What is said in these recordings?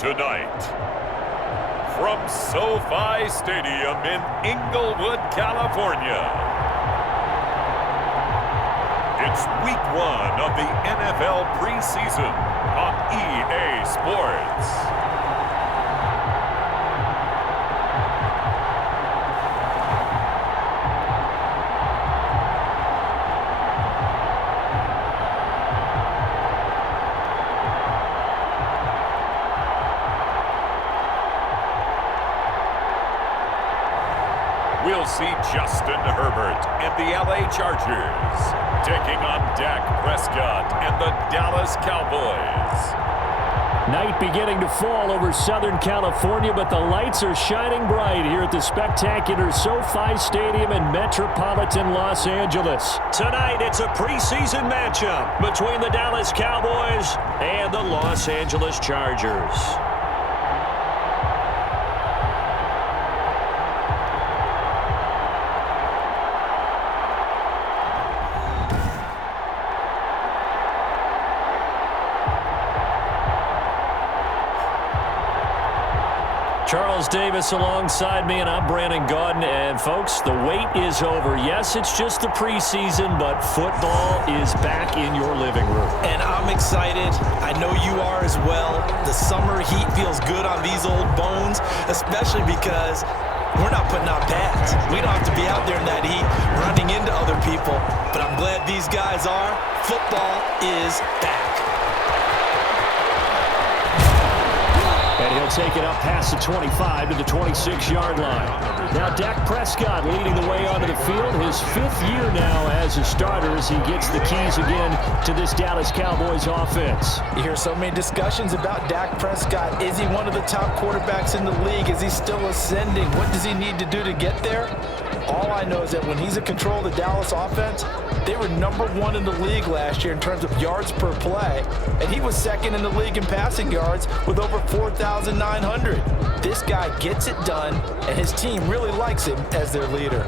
Tonight, from SoFi Stadium in Inglewood, California, it's Week 1 of the NFL preseason on EA Sports. We'll see Justin Herbert and the LA Chargers taking on Dak Prescott and the Dallas Cowboys. Night beginning to fall over Southern California, but the lights are shining bright here at the spectacular SoFi Stadium in metropolitan Los Angeles. Tonight, it's a preseason matchup between the Dallas Cowboys and the Los Angeles Chargers. Charles Davis alongside me, and I'm Brandon Gaudin. And, folks, the wait is over. Yes, it's just the preseason, but football is back in your living room. And I'm excited. I know you are as well. The summer heat feels good on these old bones, especially because we're not putting on pads. We don't have to be out there in that heat running into other people. But I'm glad these guys are. Football is back. And he'll take it up past the 25 to the 26-yard line. Now Dak Prescott leading the way onto the field. His fifth year now as a starter as he gets the keys again to this Dallas Cowboys offense. You hear so many discussions about Dak Prescott. Is he one of the top quarterbacks in the league? Is he still ascending? What does he need to do to get there? All I know is that when he's in control of the Dallas offense, they were #1 in the league last year in terms of yards per play, and he was second in the league in passing yards with over 4,900. This guy gets it done, and his team really likes him as their leader.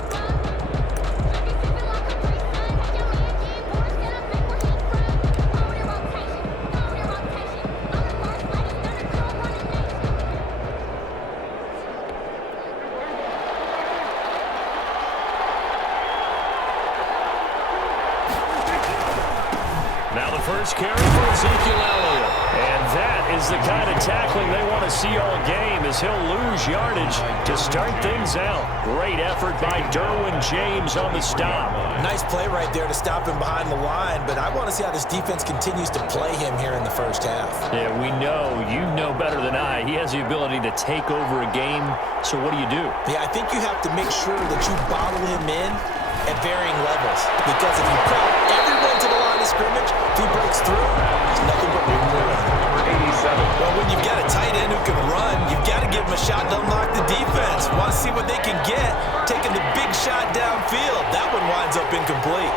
First carry for Ezekiel Elliott. And that is the kind of tackling they want to see all game as he'll lose yardage to start things out. Great effort by Derwin James on the stop. Nice play right there to stop him behind the line, but I want to see how this defense continues to play him here in the first half. Yeah, we know. You know better than I. He has the ability to take over a game, so what do you do? Yeah, I think you have to make sure that you bottle him in at varying levels, because if you crowd everyone to the line of scrimmage, if he breaks through, there's nothing but room to run. 87. Well, when you've got a tight end who can run, you've got to give him a shot to unlock the defense. Want to see what they can get, taking the big shot downfield. That one winds up incomplete.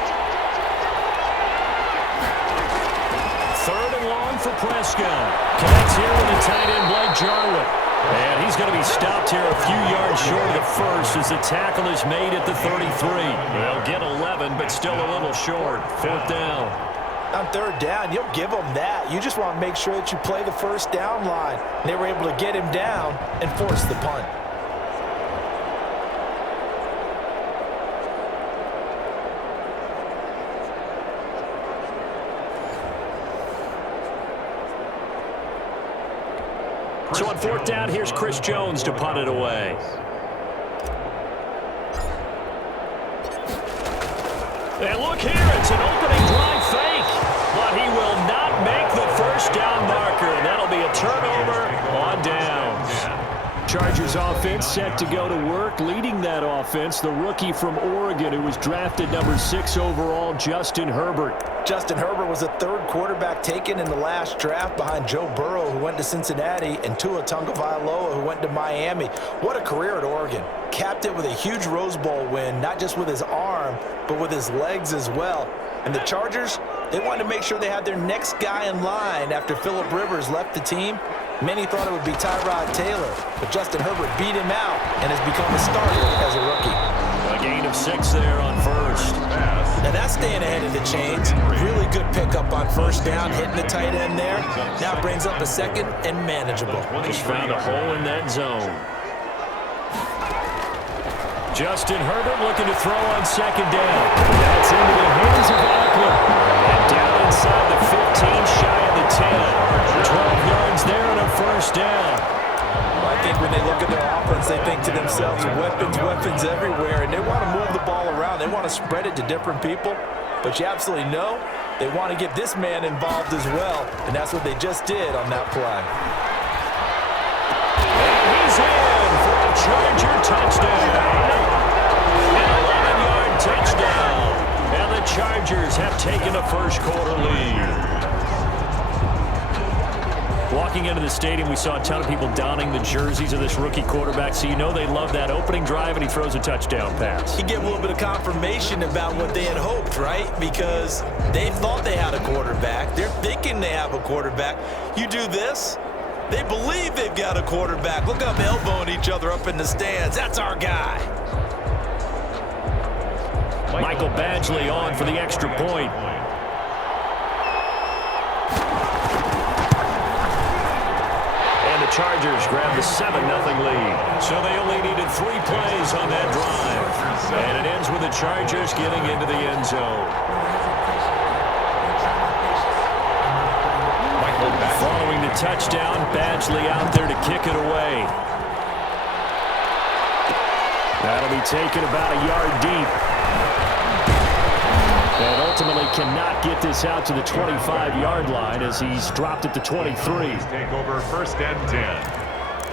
Third and long for Prescott. Connects here with the tight end, Blake Jarwin. And he's going to be stopped here a few yards short of the first as the tackle is made at the 33. They'll get 11, but still a little short. Fourth down. On third down, you'll give them that. You just want to make sure that you play the first down line. They were able to get him down and force the punt. So on fourth down, here's Chris Jones to punt it away. And look here, it's an opening drive fake, but he will not make the first down marker. That'll be a turnover on downs. Chargers offense set to go to work. Leading that offense, the rookie from Oregon who was drafted number 6 overall, Justin Herbert. Justin Herbert was the third quarterback taken in the last draft behind Joe Burrow, who went to Cincinnati, and Tua Tagovailoa, who went to Miami. What a career at Oregon. Capped it with a huge Rose Bowl win, not just with his arm, but with his legs as well. And the Chargers, they wanted to make sure they had their next guy in line after Phillip Rivers left the team. Many thought it would be Tyrod Taylor, but Justin Herbert beat him out and has become a starter as a rookie. A gain of of 6 there on first. Now that's staying ahead of the chains. Really good pickup on first down, hitting the tight end there. Now brings up a second and manageable. Just found a hole in that zone. Justin Herbert looking to throw on second down. That's into the hands of Eckler. And down inside the 15, shy of the 10. 12 yards there and a first down. I think when they look at their offense, they think to themselves, weapons, weapons everywhere, and they want to move the ball around. They want to spread it to different people, but you absolutely know they want to get this man involved as well, and that's what they just did on that play. And he's in for a Charger touchdown. An 11-yard touchdown. And the Chargers have taken a first-quarter lead. Walking into the stadium, we saw a ton of people donning the jerseys of this rookie quarterback, so you know they love that opening drive, and he throws a touchdown pass. You get a little bit of confirmation about what they had hoped, right? Because they thought they had a quarterback. They're thinking they have a quarterback. You do this, they believe they've got a quarterback. Look up, elbowing each other up in the stands. That's our guy. Michael Badgley on for the extra point. Chargers grab the 7-0 lead. So they only needed 3 plays on that drive. And it ends with the Chargers getting into the end zone. Following the touchdown, Badgley out there to kick it away. That'll be taken about a yard deep. And ultimately cannot get this out to the 25-yard line as he's dropped at the 23. Take over first and 10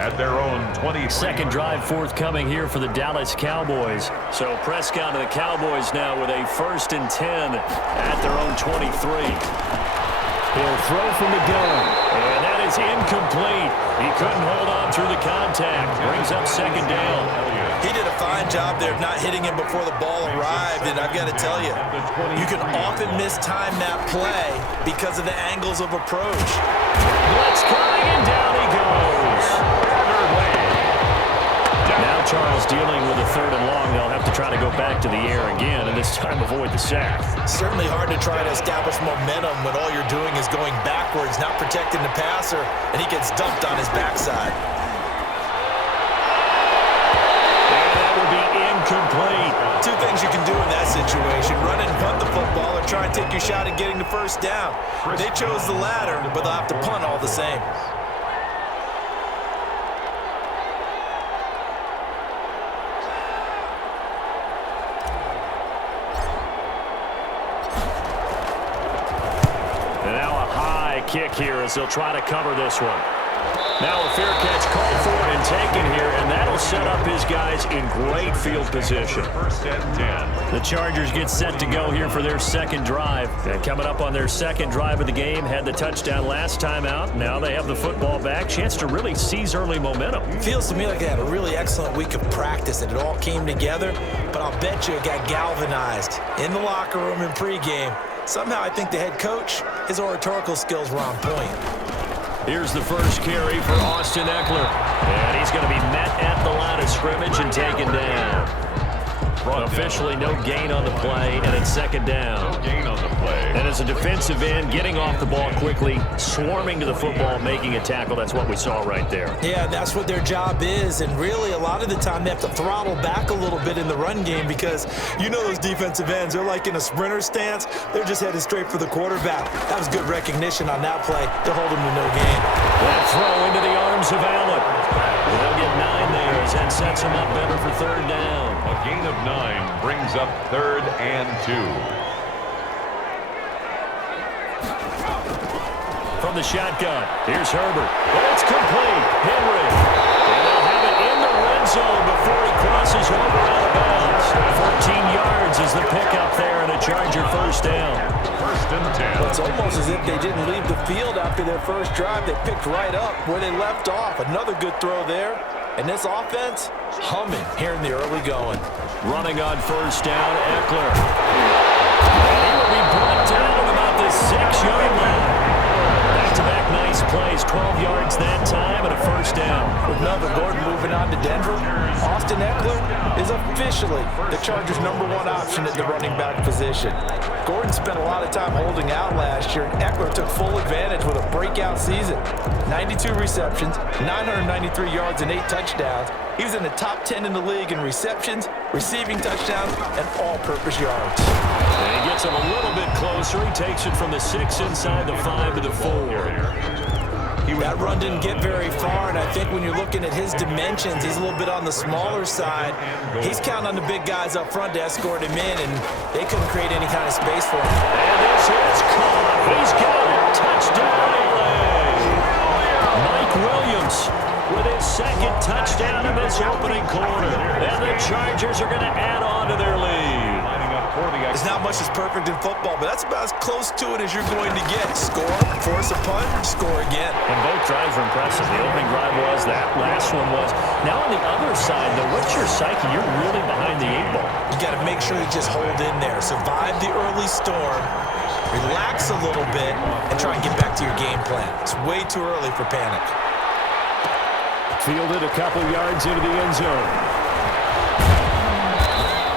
at their own 20. Second drive forthcoming here for the Dallas Cowboys. So Prescott and the Cowboys now with a 1st and 10 at their own 23. He'll throw from the gun. And that is incomplete. He couldn't hold on through the contact. Brings up second down. He did a fine job there of not hitting him before the ball arrived, and I've got to tell you, you can often mistime that play because of the angles of approach. Blitz coming, and down he goes. Now Charles dealing with a 3rd and long. They'll have to try to go back to the air again, and this time avoid the sack. Certainly hard to try to establish momentum when all you're doing is going backwards, not protecting the passer, and he gets dumped on his backside. Incomplete. 2 things you can do in that situation: run and punt the football, or try and take your shot at getting the first down. They chose the latter, but they'll have to punt all the same. And now a high kick here as they'll try to cover this one. Now a fair catch called for and taken here, and that'll set up his guys in great field position. First and 10. The Chargers get set to go here for their second drive. And coming up on their second drive of the game, had the touchdown last time out. Now they have the football back. Chance to really seize early momentum. Feels to me like they had a really excellent week of practice, and it all came together. But I'll bet you it got galvanized in the locker room in pregame. Somehow I think the head coach, his oratorical skills were on point. Here's the first carry for Austin Eckler. And he's going to be met at the line of scrimmage and taken down. Officially no gain on the play, and it's second down. No gain on the play. And as a defensive end, getting off the ball quickly, swarming to the football, making a tackle, that's what we saw right there. Yeah, that's what their job is, and really a lot of the time they have to throttle back a little bit in the run game because you know those defensive ends, they're like in a sprinter stance. They're just headed straight for the quarterback. That was good recognition on that play to hold him to no gain. That throw into the arms of Allen. They'll get 9 there as that sets him up better for third down. A gain of 9 brings up 3rd and 2. From the shotgun, here's Herbert. It's complete. Henry. And they'll have it in the red zone before he crosses over out of bounds. 14 yards is the pickup there and a Charger first down. First and 10. Well, it's almost as if they didn't leave the field after their first drive. They picked right up where they left off. Another good throw there. And this offense, humming here in the early going. Running on first down, Eckler. And he will be brought down at about the 6-yard line. Back-to-back nice plays, 12 yards that time and a first down. With Melvin Gordon moving on to Denver. Austin Eckler is officially the Chargers' #1 option at the running back position. Gordon spent a lot of time holding out last year, and Eckler took full advantage with a breakout season. 92 receptions, 993 yards, and 8 touchdowns. He was in the top 10 in the league in receptions, receiving touchdowns, and all-purpose yards. And he gets him a little bit closer. He takes it from the 6 inside the 5 to the 4. That run didn't get very far, and I think when you're looking at his dimensions, he's a little bit on the smaller side. He's counting on the big guys up front to escort him in, and they couldn't create any kind of space for him. And this is caught. He's got it. Touchdown, LA. Mike Williams with his second touchdown in this opening quarter. And the Chargers are going to add on to their lead. There's not much that's perfect in football, but that's about as close to it as you're going to get. Score, force a punt, score again. And both drives were impressive. The opening drive was, that last one was. Now on the other side, though, what's your psyche? You're really behind the 8-ball. You got to make sure you just hold in there. Survive the early storm, relax a little bit, and try and get back to your game plan. It's way too early for panic. Fielded a couple yards into the end zone.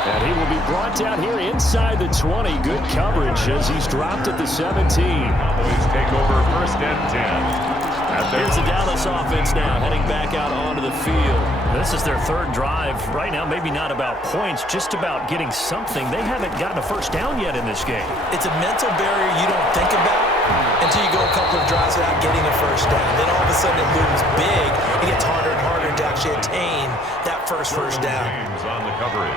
And he will be brought down here inside the 20. Good coverage as he's dropped at the 17. Cowboys take over 1st and 10. Here's the Dallas offense now heading back out onto the field. This is their 3rd drive. Right now, maybe not about points, just about getting something. They haven't gotten a first down yet in this game. It's a mental barrier you don't think about until you go a couple of drives without getting a first down. Then all of a sudden it looms big. It gets harder and harder to actually attain that first down. On the coverage.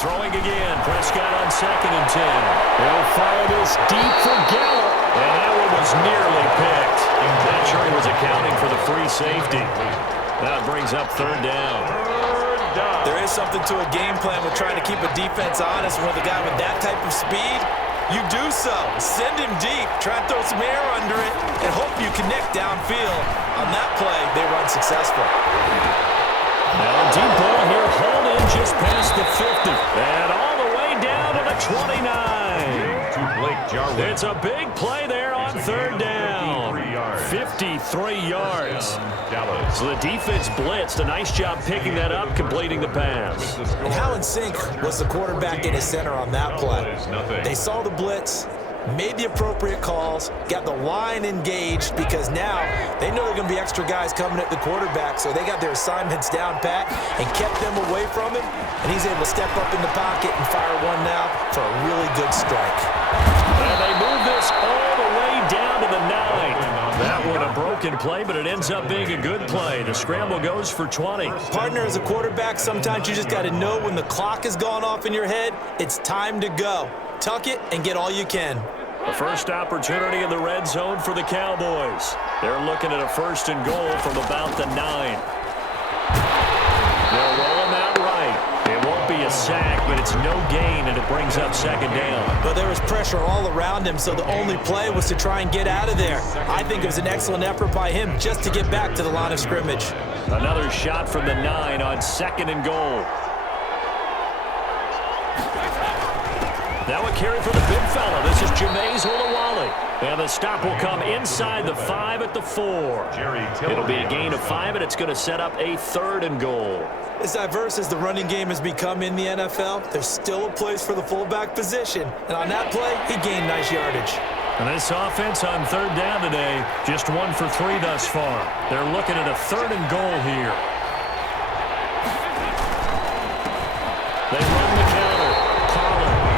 Throwing again. Prescott on 2nd and 10. He'll fire this deep for Gallup. And that one was nearly picked. That sure was accounting for the free safety. That brings up 3rd down. There is something to a game plan with trying to keep a defense honest. With a guy with that type of speed, you do so. Send him deep. Try and throw some air under it and hope you connect downfield. On that play, they run successful. Now a deep ball here, hauled in just past the 50. And all the way down to the 29. It's a big play there on 3rd down. 53 yards. So the defense blitzed. A nice job picking that up, completing the pass. And how in sync was the quarterback in his center on that play? They saw the blitz, made the appropriate calls, got the line engaged because now they know there are going to be extra guys coming at the quarterback, so they got their assignments down pat and kept them away from him, and he's able to step up in the pocket and fire one now for a really good strike. And they move this all the way down to the 9. That one a broken play, but it ends up being a good play. The scramble goes for 20. Partner, as a quarterback, sometimes you just got to know when the clock has gone off in your head, it's time to go. Tuck it and get all you can. The first opportunity in the red zone for the Cowboys. They're looking at a 1st and goal from about the 9. They'll roll him out right. It won't be a sack, but it's no gain, and it brings up 2nd down. But there was pressure all around him, so the only play was to try and get out of there. I think it was an excellent effort by him just to get back to the line of scrimmage. Another shot from the 9 on 2nd and goal. Now a carry for the big fella. This is Jameis Olawale. And the stop will come inside the 5 at the 4. It'll be a gain of 5, and it's going to set up a 3rd and goal. As diverse as the running game has become in the NFL, there's still a place for the fullback position. And on that play, he gained nice yardage. And this offense on 3rd down today, just 1 for 3 thus far. They're looking at a 3rd and goal here. They run the counter.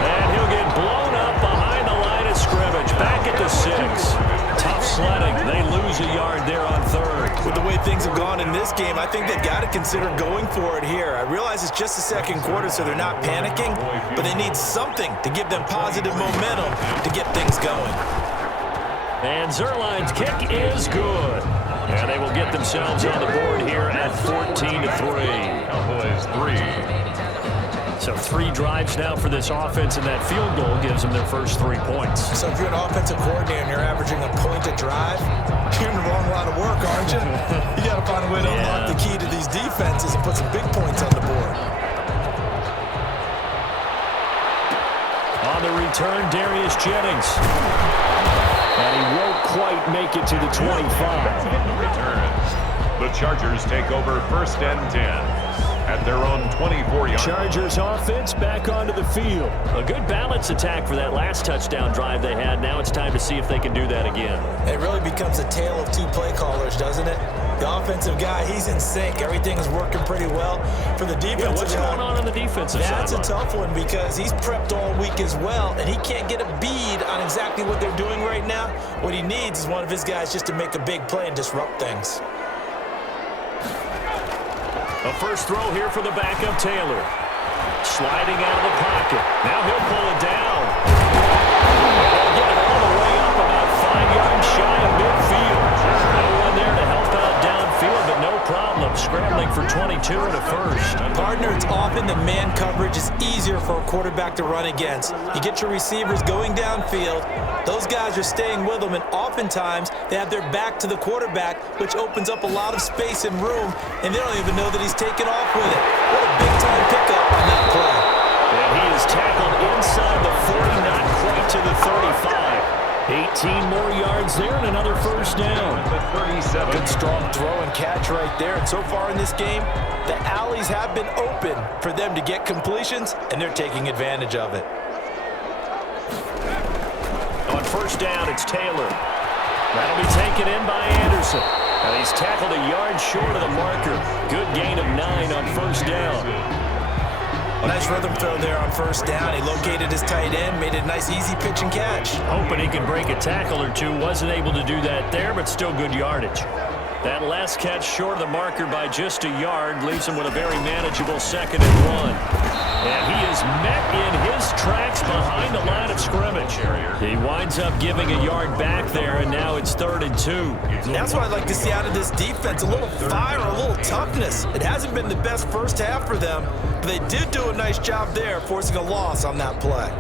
And he'll get blown up behind the line of scrimmage. Back at the 6. Tough sledding. They lose a yard there on 3rd. With the way things have gone in this game, I think they've got to consider going for it here. I realize it's just the 2nd quarter, so they're not panicking, but they need something to give them positive momentum to get things going. And Zerline's kick is good. And they will get themselves on the board here at 14-3. Cowboys 3. So 3 drives now for this offense, and that field goal gives them their first 3 points. So if you're an offensive coordinator and you're averaging a point a drive, you're in the wrong line of work, aren't you? You got to find a way to unlock the key to these defenses and put some big points on the board. On the return, Darius Jennings. And he won't quite make it to the 25. Return. The Chargers take over 1st and 10 at their own 24-yard. Chargers offense back onto the field. A good balance attack for that last touchdown drive they had. Now it's time to see if they can do that again. It really becomes a tale of two play callers, doesn't it? The offensive guy, he's in sync. Everything is working pretty well. For the defensive guy, what's going on the defensive side? That's a tough one because he's prepped all week as well, and he can't get a bead on exactly what they're doing right now. What he needs is one of his guys just to make a big play and disrupt things. A first throw here for the backup Taylor. Sliding out of the pocket. Now he'll pull it down. They'll get it all the way up about 5 yards shy of midfield. No one there to help out downfield, but no problem. Scrambling for 22 and a first. Partner, it's often the man coverage is easier for a quarterback to run against. You get your receivers going downfield. Those guys are staying with them, and oftentimes they have their back to the quarterback, which opens up a lot of space and room, and they don't even know that he's taken off with it. What a big-time pickup on that play. And he is tackled inside the 40, not quite to the 35. 18 more yards there and another first down. Good strong throw and catch right there. And so far in this game, the alleys have been open for them to get completions, and they're taking advantage of it. On first down, it's Taylor. That'll be taken in by Anderson. And he's tackled a yard short of the marker. Good gain of 9 on first down. Nice rhythm throw there on first down. He located his tight end, made it a nice easy pitch and catch. Hoping he could break a tackle or two. Wasn't able to do that there, but still good yardage. That last catch short of the marker by just a yard leaves him with a very manageable 2nd and 1. And he is met in his tracks behind the line of scrimmage. He winds up giving a yard back there, and now it's 3rd and 2. And that's what I'd like to see out of this defense, a little fire, a little toughness. It hasn't been the best first half for them, but they did do a nice job there, forcing a loss on that play.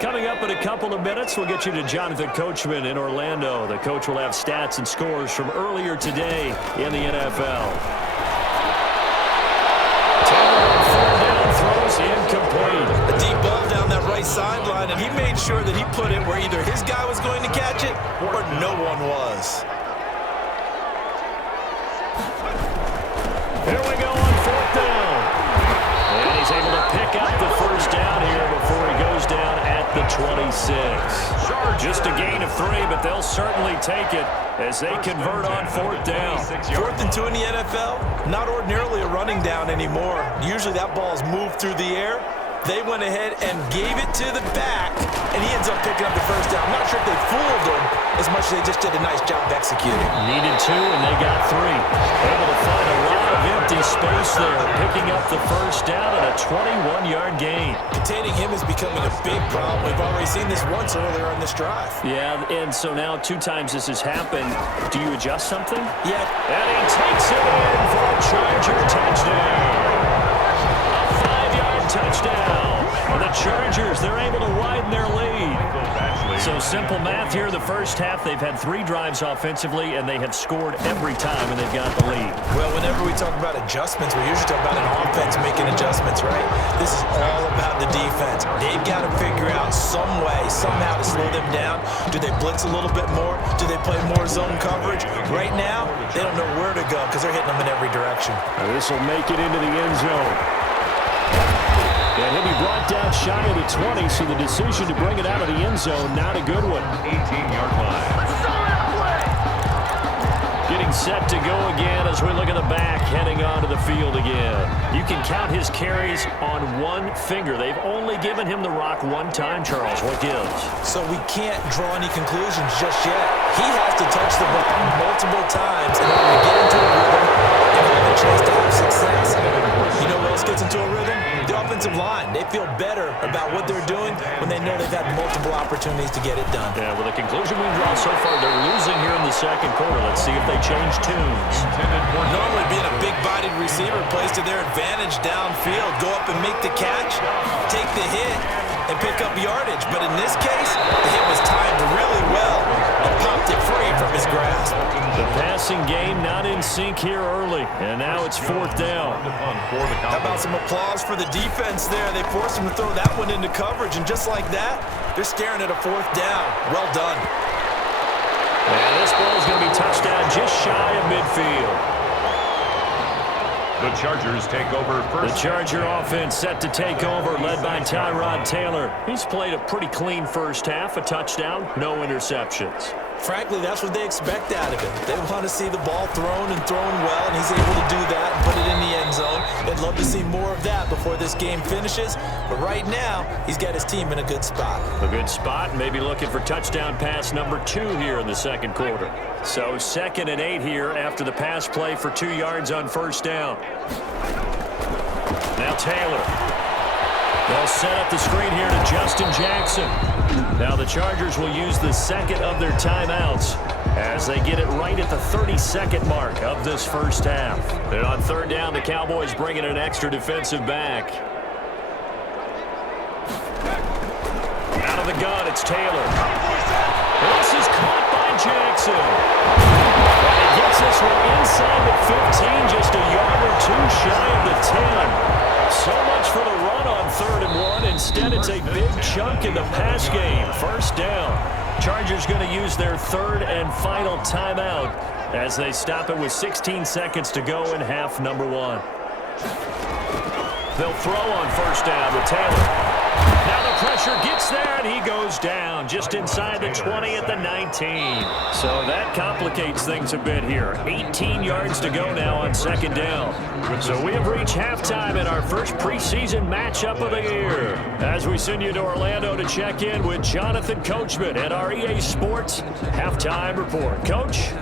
Coming up in a couple of minutes, we'll get you to Jonathan Coachman in Orlando. The coach will have stats and scores from earlier today in the NFL. Down throws incomplete. A deep ball down that right sideline, and he made sure that he put it where either his guy was going to catch it or no one was. Here we go on 4th down. And he's able to pick up the first down here before he goes down at the 26. Just a gain of 3, but they'll certainly take it as they convert on 4th down. 4th and 2 in the NFL, not ordinarily a running down anymore. Usually that ball is moved through the air. They went ahead and gave it to the back, and he ends up picking up the first down. I'm not sure if they fooled him as much as they just did a nice job executing. Needed 2, and they got 3. Able to find a lot of empty space there, picking up the first down and a 21-yard gain. Containing him is becoming a big problem. We've already seen this once earlier on this drive. Yeah, and so now 2 times this has happened. Do you adjust something? Yeah. And he takes it in for a Charger touchdown. Touchdown. The Chargers, they're able to widen their lead. So simple math here. The first half, they've had 3 drives offensively, and they have scored every time, and they've got the lead. Well, whenever we talk about adjustments, we usually talk about an offense making adjustments, right? This is all about the defense. They've got to figure out some way, somehow to slow them down. Do they blitz a little bit more? Do they play more zone coverage? Right now, they don't know where to go because they're hitting them in every direction. This will make it into the end zone. And he'll be brought down shy of the 20, so the decision to bring it out of the end zone, not a good one. 18-yard line. Getting set to go again as we look at the back, heading onto the field again. You can count his carries on one finger. They've only given him the rock one time, Charles. What gives? So we can't draw any conclusions just yet. He has to touch the ball multiple times in order to get into a rhythm and have a chance to have success. You know what else gets into a rhythm? The offensive line. They feel better about what they're doing when they know they've had multiple opportunities to get it done. Yeah, well, the conclusion we draw so far, they're losing here in the second quarter. Let's see if they change tunes. Normally being a big-bodied receiver plays to their advantage downfield. Go up and make the catch, take the hit, and pick up yardage. But in this case, the hit was timed really well and popped it free from his grasp. The passing game not in sync here early, and now it's 4th down. How about some applause for the defense there? They forced him to throw that one into coverage, and just like that, they're staring at a 4th down. Well done. And this ball is going to be touched down just shy of midfield. The Chargers take over first. The Charger offense set to take over, led by Tyrod Taylor. He's played a pretty clean first half, a touchdown, no interceptions. Frankly, that's what they expect out of him. They want to see the ball thrown and thrown well, and he's able to do that and put it in the end zone. They'd love to see more of that before this game finishes, but right now, he's got his team in a good spot. A good spot, maybe looking for touchdown pass number 2 here in the second quarter. So 2nd and 8 here after the pass play for 2 yards on first down. Now Taylor. They'll set up the screen here to Justin Jackson. Now the Chargers will use the second of their timeouts as they get it right at the 32nd mark of this first half. And on 3rd down, the Cowboys bring in an extra defensive back. Out of the gun, it's Taylor. This is caught by Jackson. And he gets this one inside the 15, just a yard or 2 shy of the 10. So much for the run on 3rd and 1. Instead, it's a big chunk in the pass game. First down. Chargers going to use their 3rd and final timeout as they stop it with 16 seconds to go in half number 1. They'll throw on first down with Taylor. Now the pressure gets there, and he goes down just inside the 20 at the 19. So that complicates things a bit here. 18 yards to go now on 2nd down. So we have reached halftime in our first preseason matchup of the year. As we send you to Orlando to check in with Jonathan Coachman at our EA Sports Halftime Report. Coach?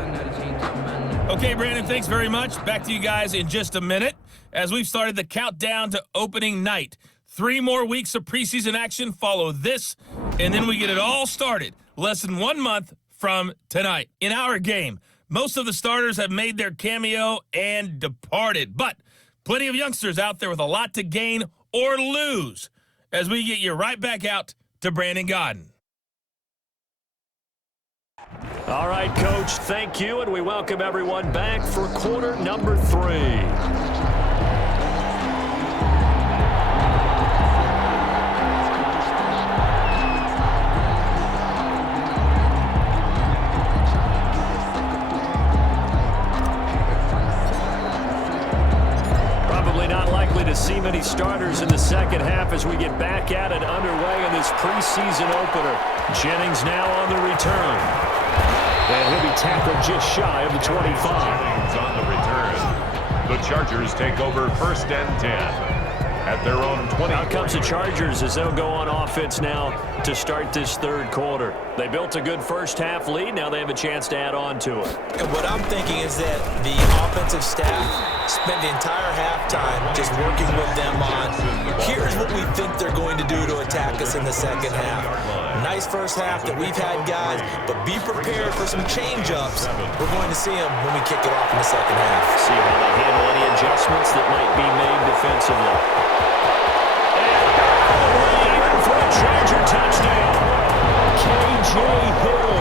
Okay, Brandon, thanks very much. Back to you guys in just a minute as we've started the countdown to opening night. 3 more weeks of preseason action follow this, and then we get it all started less than 1 month from tonight. In our game, most of the starters have made their cameo and departed, but plenty of youngsters out there with a lot to gain or lose as we get you right back out to Brandon Godden. All right, Coach, thank you, and we welcome everyone back for quarter number 3. To see many starters in the second half as we get back at it underway in this preseason opener. Jennings now on the return. And he'll be tackled just shy of the 25. On the return. The Chargers take over 1st and 10. At their own 20. Out comes the Chargers as they'll go on offense now to start this 3rd quarter. They built a good first half lead. Now they have a chance to add on to it. And what I'm thinking is that the offensive staff spent the entire halftime just working with them on, here's what we think they're going to do to attack us in the second half. Nice first half that we've had, guys, but be prepared for some change-ups. We're going to see them when we kick it off in the second half. See how they handle any adjustments that might be made defensively. For a Charger touchdown. K.J. Hill,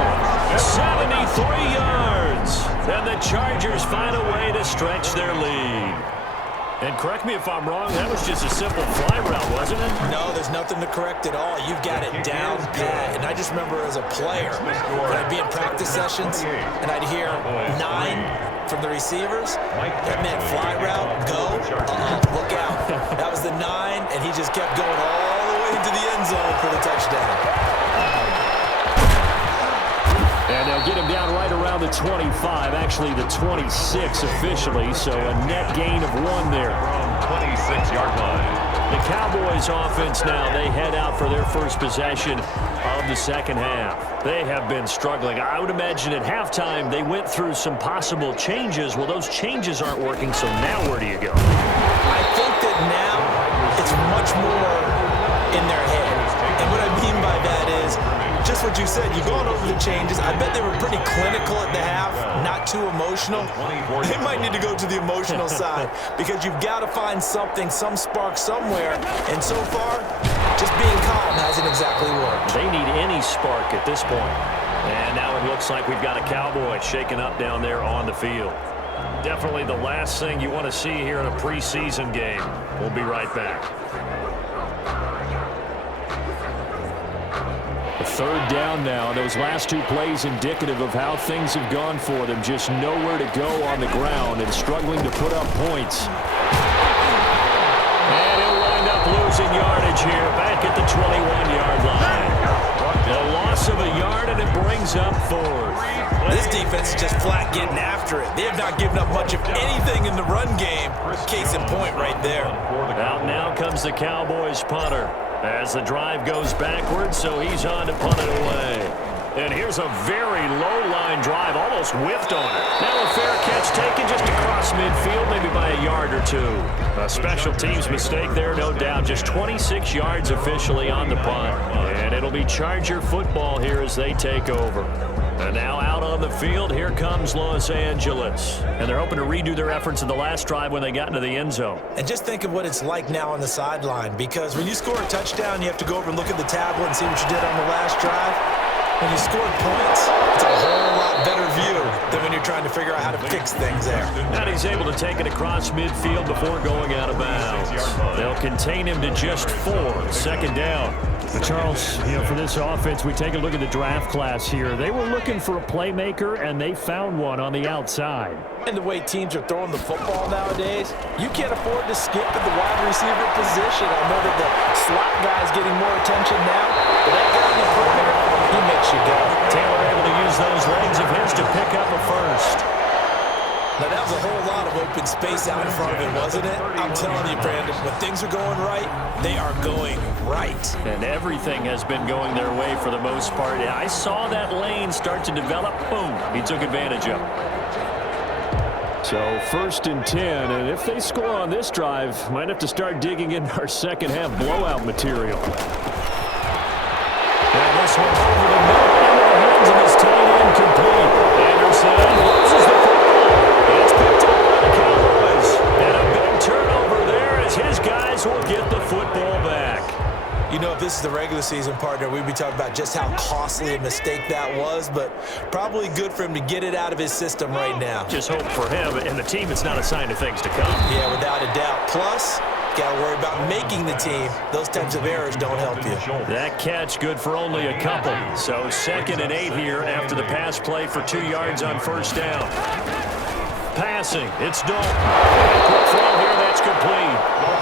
73 yards. And the Chargers find a way to stretch their lead. And correct me if I'm wrong, that was just a simple fly route, wasn't it? No, there's nothing to correct at all. You've got it down pat. And I just remember as a player, when I'd be in practice sessions, and I'd hear 9 from the receivers. That meant fly route, go, look out. That was the 9, and he just kept going all the way into the end zone for the touchdown. And they'll get him down right around the 25, actually the 26 officially, so a net gain of 1 there. 26-yard line. The Cowboys offense now, they head out for their first possession of the second half. They have been struggling. I would imagine at halftime they went through some possible changes. Well, those changes aren't working, so now where do you go? I think that now it's much more in their head. And what I mean by that is just what you said. You've gone over the changes. I bet they were pretty clinical at the half, not too emotional. They might need to go to the emotional side because you've got to find something, some spark somewhere. And so far, just being calm hasn't exactly worked. They need any spark at this point. And now it looks like we've got a Cowboy shaken up down there on the field. Definitely the last thing you want to see here in a preseason game. We'll be right back. Third down now. Those last two plays indicative of how things have gone for them. Just nowhere to go on the ground and struggling to put up points. And he'll wind up losing yardage here back at the 21-yard line. A loss of a yard, and it brings up fourth. This defense is just flat getting after it. They have not given up much of anything in the run game. Case in point right there. Out now comes the Cowboys punter as the drive goes backwards, so he's on to punt it away. And here's a very low-line drive, almost whiffed on it. Now a fair catch taken just across midfield, maybe by a yard or two. A special teams mistake there, no doubt. Just 26 yards officially on the punt. And it'll be Charger football here as they take over. And now out on the field, here comes Los Angeles. And they're hoping to redo their efforts in the last drive when they got into the end zone. And just think of what it's like now on the sideline, because when you score a touchdown, you have to go over and look at the tablet and see what you did on the last drive. When you scored points, it's a whole lot better view than when you're trying to figure out how to fix things there. And he's able to take it across midfield before going out of bounds. They'll contain him to just 4. Second down. But Charles, for this offense, we take a look at the draft class here. They were looking for a playmaker, and they found one on the outside. And the way teams are throwing the football nowadays, you can't afford to skip at the wide receiver position. I know that the slot guy's getting more attention now, but that guy in the corner, he makes you go. Taylor able to use those legs of his to pick up a first. Now, that was a whole lot of open space out in front of it, wasn't it? I'm telling you, Brandon, when things are going right, they are going right. And everything has been going their way for the most part. I saw that lane start to develop. Boom. He took advantage of it. So 1st and 10, and if they score on this drive, might have to start digging in our second half blowout material. And this one over the middle into the hands of his tight end complete. Anderson loses the football. It's picked up by the Cowboys. And a big turnover there as his guys will get the football back. You know, if this is the regular season, partner, we'd be talking about just how costly a mistake that was, but probably good for him to get it out of his system right now. Just hope for him and the team it's not a sign of things to come. Yeah, without a doubt. Plus, got to worry about making the team. Those types of errors don't help you. That catch good for only a couple. So 2nd and 8 here after the pass play for 2 yards on first down. Passing, it's Dalton. Quick throw here, that's complete.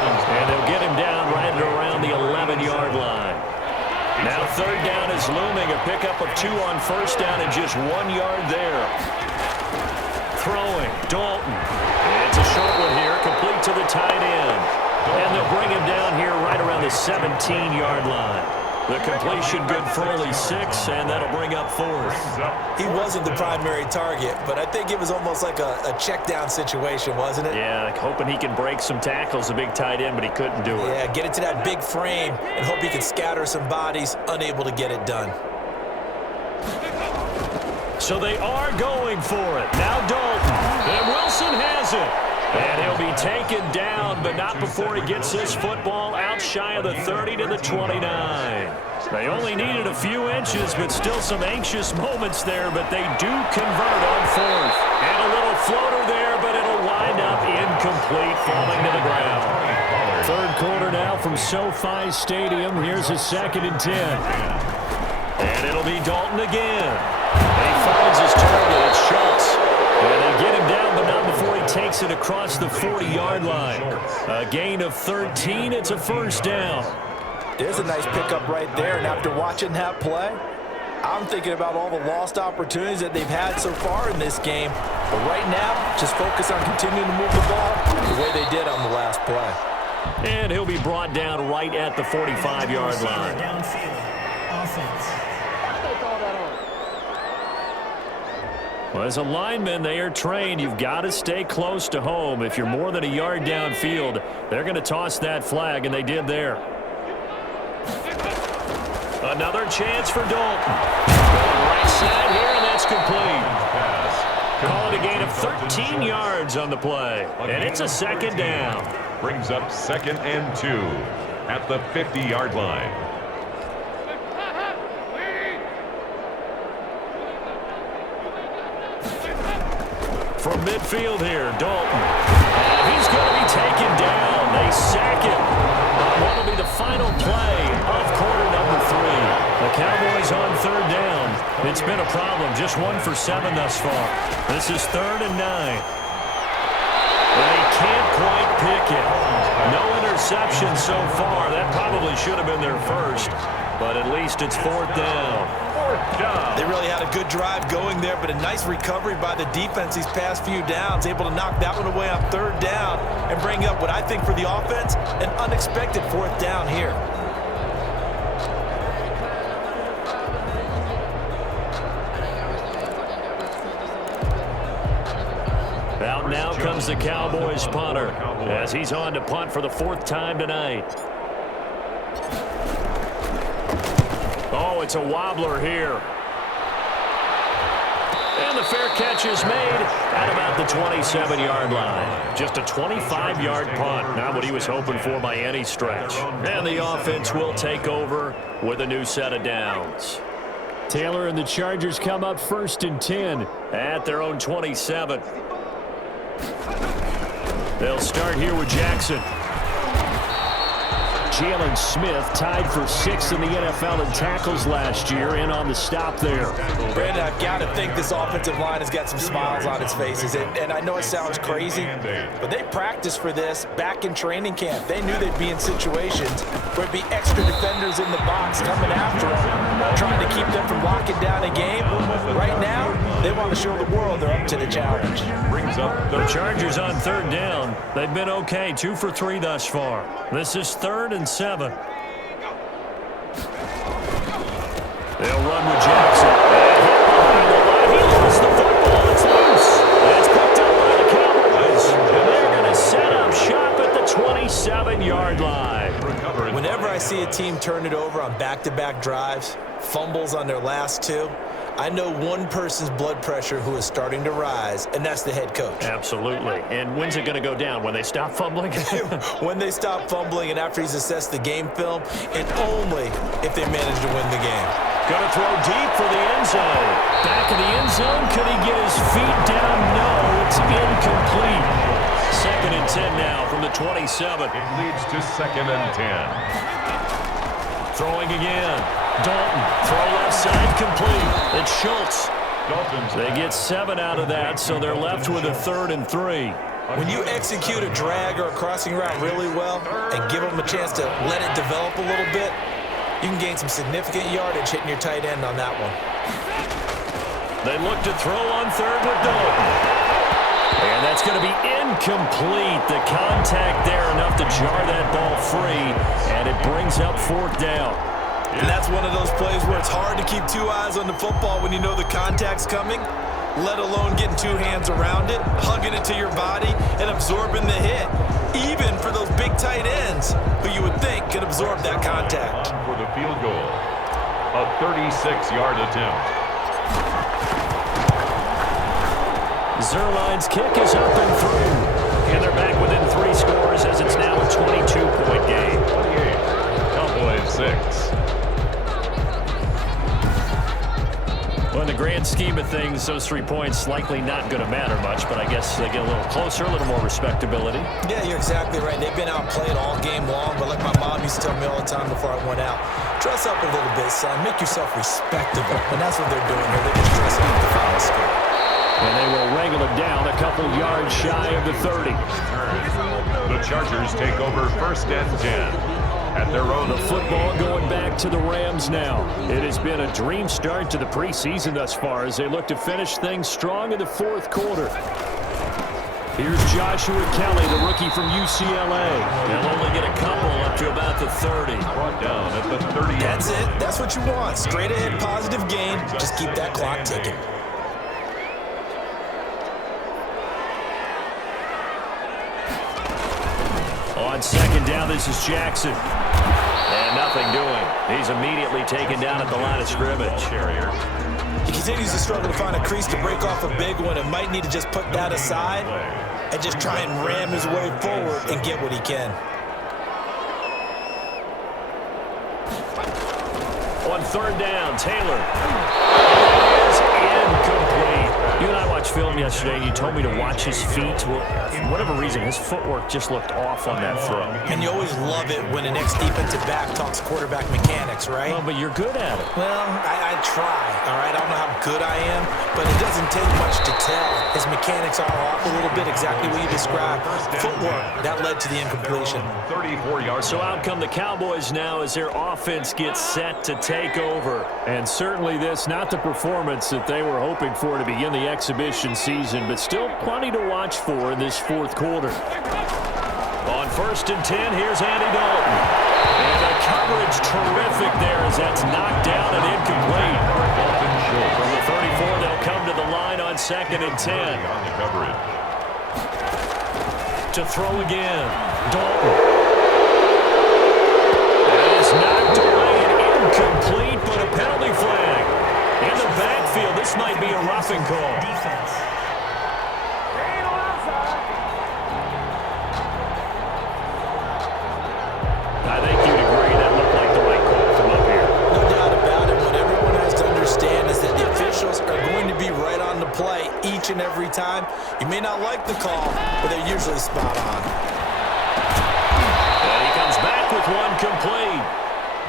And they'll get him down right at around the 11-yard line. Now 3rd down is looming, a pickup of 2 on first down and just 1 yard there. Throwing, Dalton. It's a short one here, complete to the tight end. And they'll bring him down here right around the 17-yard line. The completion good for only 6, and that'll bring up 4th. He wasn't the primary target, but I think it was almost like a check-down situation, wasn't it? Yeah, like hoping he can break some tackles, a big tight end, but he couldn't do it. Yeah, get it to that big frame and hope he can scatter some bodies, unable to get it done. So they are going for it. Now Dalton, and Wilson has it. And he'll be taken down, but not before he gets this football out shy of the 30 to the 29. They only needed a few inches, but still some anxious moments there, but they do convert on 4th. And a little floater there, but it'll wind up incomplete, falling to the ground. 3rd quarter now from SoFi Stadium. Here's a 2nd and 10. And it'll be Dalton again. And he finds his target. It's Schultz. And they get him down, but not before he takes it across the 40-yard line. A gain of 13. It's a first down. There's a nice pickup right there, and after watching that play, I'm thinking about all the lost opportunities that they've had so far in this game. But right now, just focus on continuing to move the ball the way they did on the last play. And he'll be brought down right at the 45-yard line. Downfield. Offense. Well, as a lineman, they are trained. You've got to stay close to home. If you're more than a yard downfield, they're going to toss that flag, and they did there. Another chance for Dalton. Right side here, and that's complete. Called a gain of 13 yards on the play, and it's a 2nd down. Brings up 2nd and 2 at the 50-yard line. midfield here. Dalton. And he's going to be taken down. They sack him. What will be the final play of quarter number 3? The Cowboys on third down. It's been a problem. Just 1 for 7 thus far. This is 3rd and 9. They can't quite pick it. No interception so far. That probably should have been their first. But at least it's 4th down. They really had a good drive going there, but a nice recovery by the defense these past few downs, able to knock that one away on 3rd down and bring up what I think for the offense, an unexpected 4th down here. Out now comes the Cowboys punter as he's on to punt for the 4th time tonight. Oh, it's a wobbler here. And the fair catch is made at about the 27-yard line. Just a 25-yard punt. Not what he was hoping for by any stretch. And the offense will take over with a new set of downs. Taylor and the Chargers come up 1st and 10 at their own 27. They'll start here with Jackson. Jalen Smith tied for 6th in the NFL in tackles last year, in on the stop there. Brandon, I've got to think this offensive line has got some smiles on its faces. And I know it sounds crazy, but they practiced for this back in training camp. They knew they'd be in situations where it'd be extra defenders in the box coming after them, trying to keep them from locking down a game. Right now, they want to show the world they're up to the challenge. Brings up The Chargers on 3rd down. They've been okay, 2 for 3 thus far. This is 3rd and 7. They'll run with Jackson. And he lost the football. It's loose. It's picked up by the Cowboys. And they're going to set up shop at the 27-yard line. Whenever I see a team turn it over on back-to-back drives, fumbles on their last 2, I know one person's blood pressure who is starting to rise, and that's the head coach. Absolutely. And when's it going to go down? When they stop fumbling? When they stop fumbling and after he's assessed the game film, and only if they manage to win the game. Going to throw deep for the end zone. Back of the end zone. Could he get his feet down? No, it's incomplete. 2nd and 10 now from the 27. It leads to 2nd and 10. Throwing again. Dalton. Throw left side complete. It's Schultz. They get 7 out of that, so they're left with a 3rd and 3. When you execute a drag or a crossing route really well and give them a chance to let it develop a little bit, you can gain some significant yardage hitting your tight end on that one. They look to throw on 3rd with Dalton. And that's going to be incomplete. The contact there enough to jar that ball free, and it brings up 4th down. And that's one of those plays where it's hard to keep 2 eyes on the football when you know the contact's coming, let alone getting 2 hands around it, hugging it to your body, and absorbing the hit, even for those big tight ends who you would think could absorb that contact. For the field goal, a 36-yard attempt. Zerline's kick is up and through. And they're back within 3 scores as it's now a 22-point game. 28, Cowboys 6. Well, in the grand scheme of things, those 3 points likely not going to matter much, but I guess they get a little closer, a little more respectability. Yeah, you're exactly right. They've been outplayed all game long, but like my mom used to tell me all the time before I went out, dress up a little bit, son. Make yourself respectable. And that's what they're doing here. They're just dressing up the final score. And they will wrangle it down a couple yards shy of the 30. The Chargers take over 1st and 10. At their own. The football going back to the Rams now. It has been a dream start to the preseason thus far as they look to finish things strong in the 4th quarter. Here's Joshua Kelly, the rookie from UCLA. They'll only get a couple up to about the 30. Brought down at the 30. That's it. That's what you want. Straight ahead positive gain. Just keep that clock ticking. On 2nd down, this is Jackson. And nothing doing. He's immediately taken down at the line of scrimmage. He continues to struggle to find a crease to break off a big one and might need to just put that aside and just try and ram his way forward and get what he can. On 3rd down, Taylor. It is incomplete. You and I watch film film yesterday, and you told me to watch his feet. Well, for whatever reason, his footwork just looked off on that throw. And you always love it when an ex-defensive back talks quarterback mechanics, right? Well, but you're good at it. Well, I try, all right? I don't know how good I am, but it doesn't take much to tell. His mechanics are off a little bit, exactly what you described. Footwork, that led to the incompletion. 34 yards. So out come the Cowboys now as their offense gets set to take over. And certainly this, not the performance that they were hoping for to begin the exhibition season, but still plenty to watch for in this fourth quarter. On 1st and 10, here's Andy Dalton. And the coverage terrific there as that's knocked down and incomplete. From the 34, they'll come to the line on 2nd and 10. To throw again, Dalton. That is knocked away and incomplete, but a penalty flag. In the backfield, this might be a roughing call. Defense. I think you'd agree that looked like the right call from up here. No doubt about it. What everyone has to understand is that the officials are going to be right on the play each and every time. You may not like the call, but they're usually spot on. And he comes back with one complete.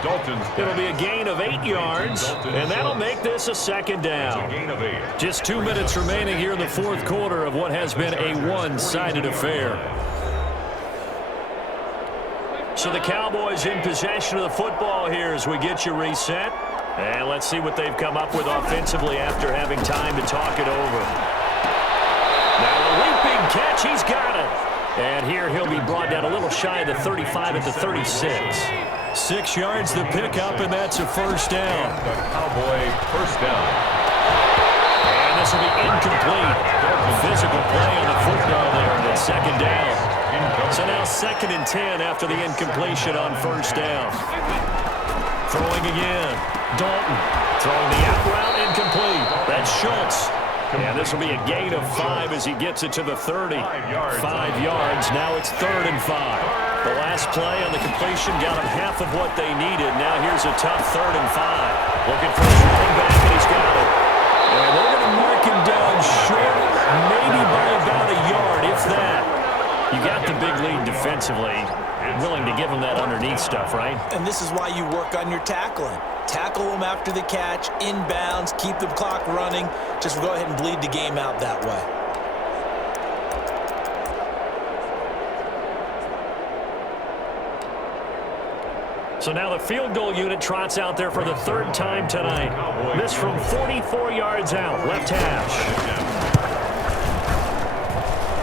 Dalton's It'll be a gain of 8 yards, and that'll make this a 2nd down. gain of 8. Just 2 minutes remaining here in the fourth quarter of what has been a one-sided affair. So the Cowboys in possession of the football here as we get you reset. And let's see what they've come up with offensively after having time to talk it over. Now a leaping catch, he's got it. And here he'll be brought down a little shy of the 35 at the 36. 6 yards the pickup, and that's a 1st down. The Cowboy 1st down. And this will be incomplete. Physical play on the football there, and it's 2nd down. So now 2nd and 10 after the incompletion on 1st down. Throwing again. Dalton throwing the out route, incomplete. That's Schultz. And this will be a gain of 5 as he gets it to the 30. 5 yards. Now it's 3rd and 5. The last play on the completion got him half of what they needed. Now here's a tough 3rd and 5. Looking for his running back, and he's got it. And they're going to mark him down short, maybe by about a yard, if that. You got the big lead defensively. Willing to give him that underneath stuff, right? And this is why you work on your tackling. Tackle them after the catch, inbounds, keep the clock running. Just go ahead and bleed the game out that way. So now the field goal unit trots out there for the 3rd time tonight. This from 44 yards out, left hash.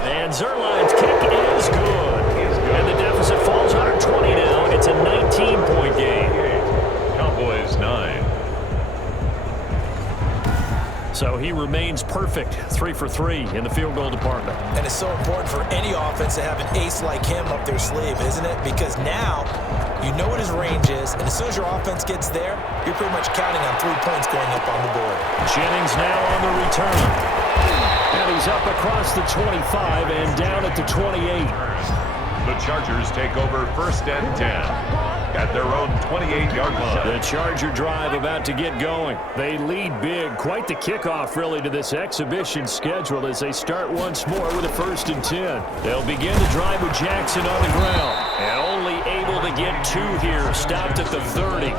And Zerline's kick is good. And the deficit falls under 20 now. It's a 19-point game. Cowboys 9. So he remains perfect, 3 for 3 in the field goal department. And it's so important for any offense to have an ace like him up their sleeve, isn't it? Because now you know what his range is, and as soon as your offense gets there, you're pretty much counting on 3 points going up on the board. Jennings now on the return. And he's up across the 25 and down at the 28. The Chargers take over 1st and 10 at their own 28-yard line. The Charger drive about to get going. They lead big. Quite the kickoff, really, to this exhibition schedule as they start once more with a 1st and 10. They'll begin the drive with Jackson on the ground. And only able to get 2 here. Stopped at the 30.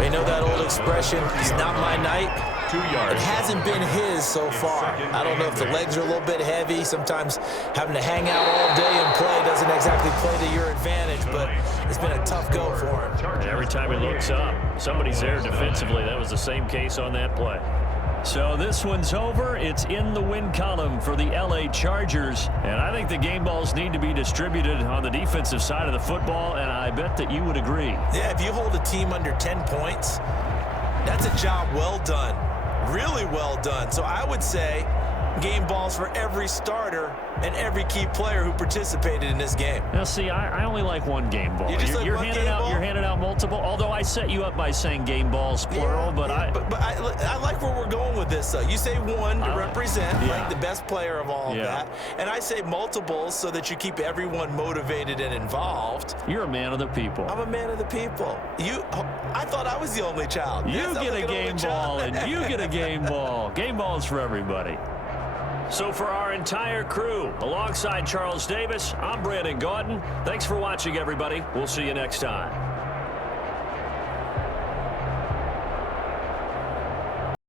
They know that old expression, it's not my night. 2 yards. It hasn't been his so far. I don't know if the legs are a little bit heavy. Sometimes having to hang out all day and play doesn't exactly play to your advantage, but it's been a tough go for him. Every time he looks up, somebody's there defensively. That was the same case on that play. So this one's over. It's in the win column for the LA Chargers. And I think the game balls need to be distributed on the defensive side of the football, and I bet that you would agree. Yeah, if you hold a team under 10 points, that's a job well done. Really well done. So I would say game balls for every starter and every key player who participated in this game. Now, see, I only like one game ball. You just like one game ball? You're handing out multiple, although I set you up by saying game balls, plural, but I like where we're going with this, though. You say one to represent, like the best player of all of that, and I say multiples so that you keep everyone motivated and involved. You're a man of the people. I'm a man of the people. I thought I was the only child. You get a game ball, and you get a game ball. Game balls for everybody. So for our entire crew, alongside Charles Davis, I'm Brandon Gaudin. Thanks for watching, everybody. We'll see you next time.